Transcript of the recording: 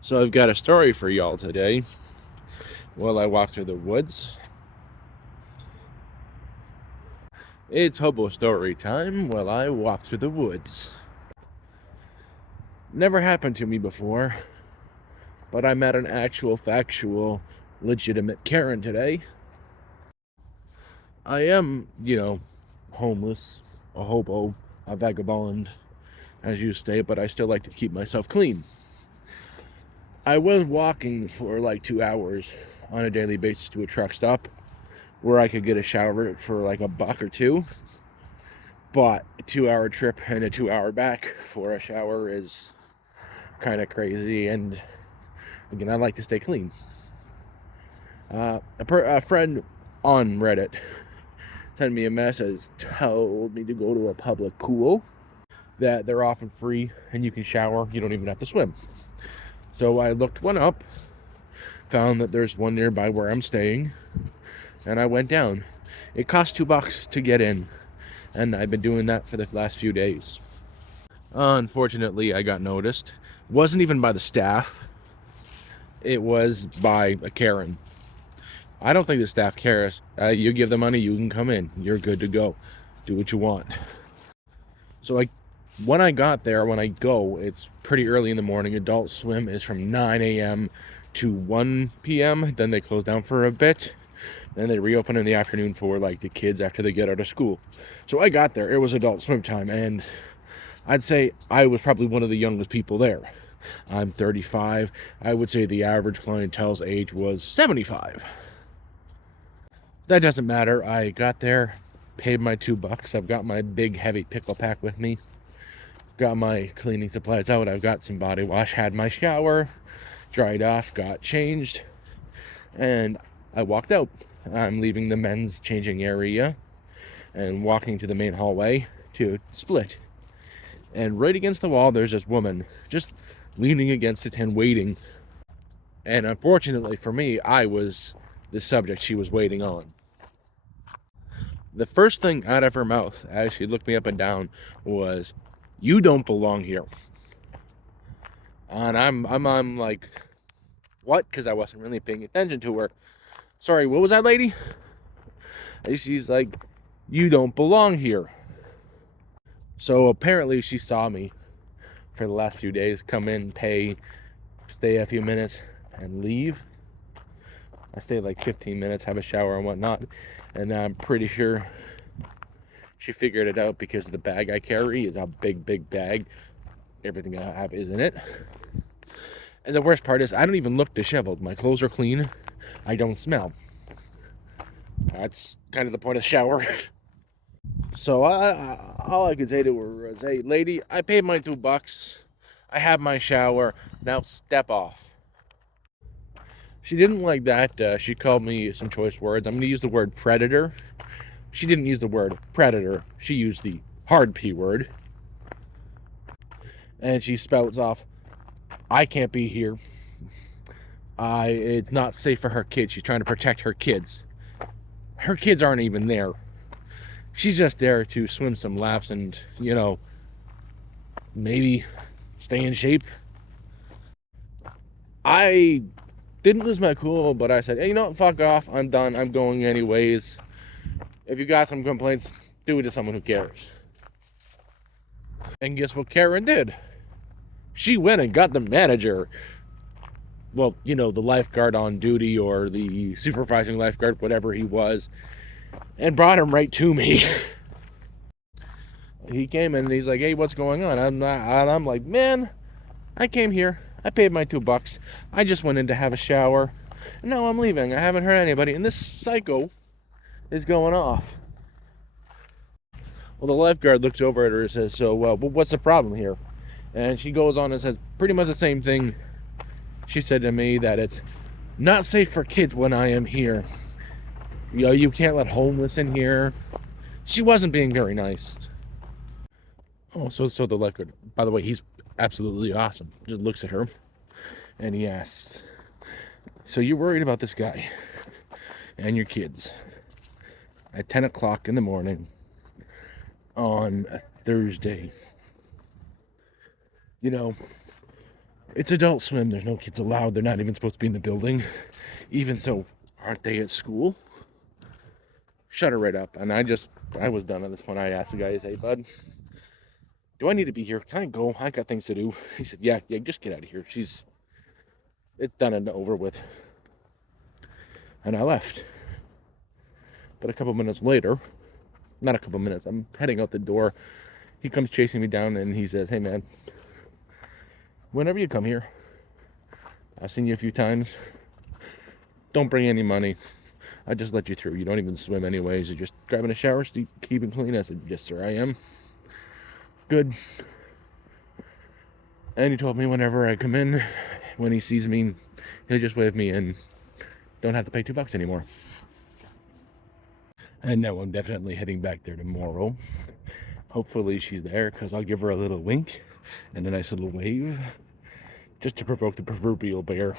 So I've got a story for y'all today. While I walk through the woods. It's hobo story time while I walk through the woods. Never happened to me before, but I met an actual, factual, legitimate Karen today. I am, homeless, a hobo, a vagabond, as you say, but I still like to keep myself clean. I was walking for like 2 hours on a daily basis to a truck stop where I could get a shower for like $1 or $2. But a 2 hour trip and a 2 hour back for a shower is kind of crazy. And again, I like to stay clean. A friend on Reddit sent me a message, told me to go to a public pool, that they're often free and you can shower. You don't even have to swim. So I looked one up, found that there's one nearby where I'm staying, and I went down. It cost $2 to get in, and I've been doing that for the last few days. Unfortunately, I got noticed. Wasn't even by the staff. It was by a Karen. I don't think the staff cares. You give the money, you can come in. You're good to go. Do what you want. So when I got there, when I go, it's pretty early in the morning. Adult swim is from 9 a.m. to 1 p.m. Then they close down for a bit. Then they reopen in the afternoon for like the kids after they get out of school. So I got there. It was adult swim time, and I'd say I was probably one of the youngest people there. I'm 35. I would say the average clientele's age was 75. That doesn't matter. I got there, paid my $2. I've got my big heavy pickle pack with me. Got my cleaning supplies out. I've got some body wash, had my shower, dried off, got changed, and I walked out. I'm leaving the men's changing area and walking to the main hallway to split. And right against the wall, there's this woman just leaning against it and waiting. And unfortunately for me, I was the subject she was waiting on. The first thing out of her mouth as she looked me up and down was, "You don't belong here." And I'm like, what? Because I wasn't really paying attention to her. "Sorry, what was that, lady?" And she's like, "You don't belong here." So apparently she saw me for the last few days come in, pay, stay a few minutes, and leave. I stayed like 15 minutes, have a shower and whatnot, and I'm pretty sure she figured it out because the bag I carry is a big bag. Everything I have is in it. And the worst part is I don't even look disheveled. My clothes are clean. I don't smell. That's kind of the point of the shower. So all I could say to her is, "Hey, lady, I paid my $2. I have my shower. Now step off." She didn't like that. She called me some choice words. I'm going to use the word predator. She didn't use the word predator. She used the hard P word. And she spouts off, "I can't be here. It's not safe for her kids. She's trying to protect her kids." Her kids aren't even there. She's just there to swim some laps and, maybe stay in shape. I didn't lose my cool, but I said, "Hey, you know what? Fuck off. I'm done. I'm going anyways. If you got some complaints, do it to someone who cares." And guess what Karen did? She went and got the manager. Well, the lifeguard on duty or the supervising lifeguard, whatever he was, and brought him right to me. He came in and he's like, "Hey, what's going on?" I'm like, "Man, I came here. I paid my $2. I just went in to have a shower. And now I'm leaving. I haven't hurt anybody. And this psycho is going off." Well, the lifeguard looks over at her and says, "So, what's the problem here?" And she goes on and says pretty much the same thing she said to me, that it's not safe for kids when I am here. You can't let homeless in here. She wasn't being very nice. Oh, so the lifeguard, by the way, he's absolutely awesome. Just looks at her and he asks, "So you're worried about this guy and your kids at 10 o'clock in the morning on a Thursday? You know, It's adult swim. There's no kids allowed. They're not even supposed to be in the building. Even so, aren't they at school? Shut her right up. And I was done at this point. I asked the guy, hey, bud, do I need to be here? Can I go? I got things to do. He said, yeah, just get out of here. It's done and over with. And I left. But a couple minutes later, not a couple minutes, I'm heading out the door. He comes chasing me down and he says, hey, man, whenever you come here, I've seen you a few times. Don't bring any money. I just let you through. You don't even swim anyways. You're just grabbing a shower, keeping clean. I said, yes, sir, I am. Good. And he told me whenever I come in, when he sees me, he'll just wave me and don't have to pay $2 anymore. And now I'm definitely heading back there tomorrow. Hopefully she's there, because I'll give her a little wink and a nice little wave just to provoke the proverbial bear.